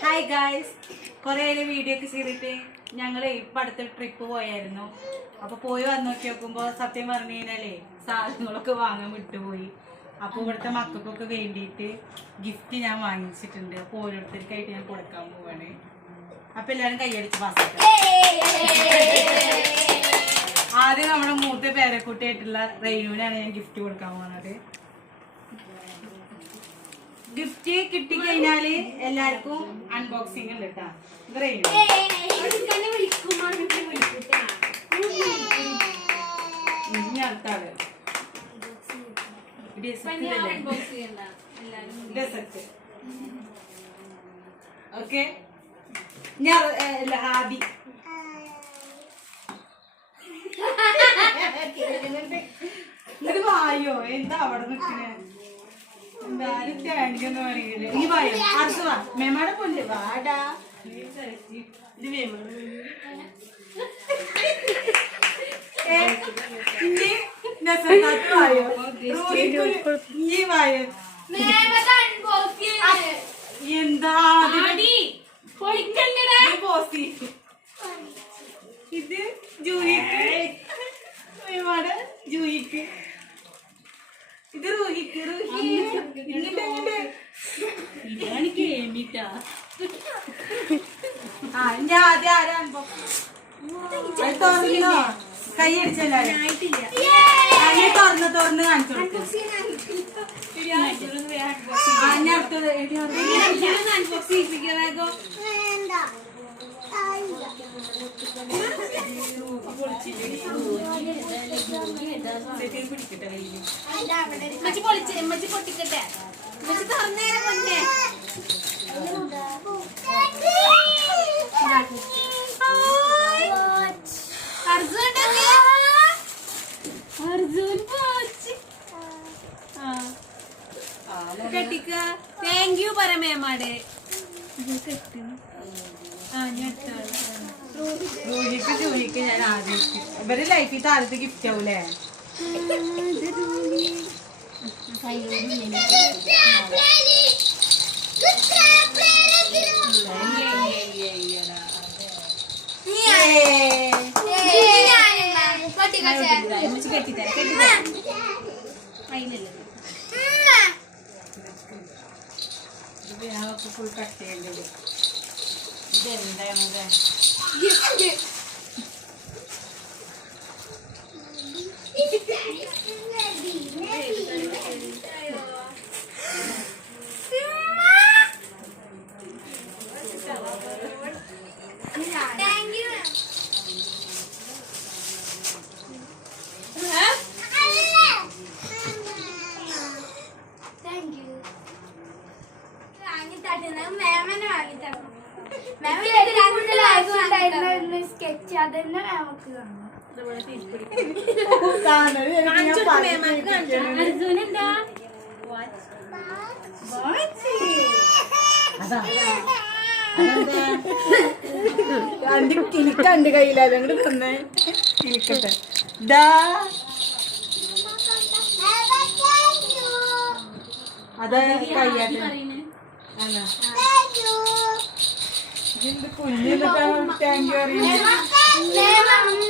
Hi guys കുറേ video ഒക്കെ ചെയ്തിട്ട്? ഞങ്ങൾ ഇപ്പം അടുത്ത ട്രിപ്പ് പോയായിരുന്നു. അപ്പൊ പോയി വന്ന് നോക്കി നോക്കുമ്പോൾ സത്യം പറഞ്ഞു കഴിഞ്ഞാലേ സാധനങ്ങളൊക്കെ വാങ്ങാൻ വിട്ടുപോയി. അപ്പോൾ ഇവിടുത്തെ മക്കൾക്കൊക്കെ വേണ്ടിയിട്ട് ഗിഫ്റ്റ് ഞാൻ വാങ്ങിച്ചിട്ടുണ്ട്. അപ്പോൾ ഓരോരുത്തർക്കായിട്ട് ഞാൻ കൊടുക്കാൻ പോവാണ്. അപ്പൊ എല്ലാവരും കൈയടിച്ച് പാസ്സാക്കാം ആദ്യം നമ്മുടെ മൂത്ത പേരക്കുട്ടിയായിട്ടുള്ള റെയിനുവിനാണ് ഞാൻ ഗിഫ്റ്റ് കൊടുക്കാൻ പോകുന്നത് ഗിഫ്റ്റ് കിട്ടിക്കഴിഞ്ഞാൽ എല്ലാവർക്കും അൺബോക്സിംഗ് ഉണ്ട് കേട്ടാ ഇനി ഓക്കെ. ഞാൻ ആദി ഇത് വായോ എന്താ അവിടെ നിൽക്കണേ നീ വായോ അടുത്ത് വാ മേമാടെ പോലെ വാടാ. ഇത് മേമാടെ ഏ, ഇനി നസറത്ത് വായോ? നീ വായോ എന്താ പോസി ഇത് ജൂഹിക്ക്. മേമാടെ ജൂഹിക്ക്. ഇത് റൂഹിക്ക് റൂഹി ഇങ്ങോട്ട് ഇങ്ങോട്ട്. ആ ഇനി ആദ്യം ആരാ അത് തുറന്നോ? കൈ അടിച്ചല്ലാരും തുറന്ന് തുറന്ന് കാണിച്ചു ഇനി അടുത്തത് പൊട്ടിക്കട്ടെ. അർജുൻ അർജുൻ കെട്ടിക്ക. താങ്ക് യു പരമേമാടെ ആ ഞാൻ ജൂലിക്ക് ജൂലിക്ക് ഞാൻ ആദ്യം ഇവർ ലൈഫിൽ താരത്ത് ഗിഫ്റ്റ് ആവൂലേ? ഇത് ഞങ്ങൾക്ക് ഫുൾ കട്ട് ചെയ്യേണ്ടത് ഇതെന്താണ് സ്കെച്ച് അതന്നെ കാണുന്നത്. അർജുൻ എന്താ അന്റെ കിളിക്കണ്ട് കയ്യിലല്ല അങ്ങോട്ട് തന്നെ. കിളിക്കട്ടെ. ദാ. അതെ കയ്യാട്ടെ കുഞ്ഞിന്നിട്ടാ താങ്ക് യു അറിയുന്നത്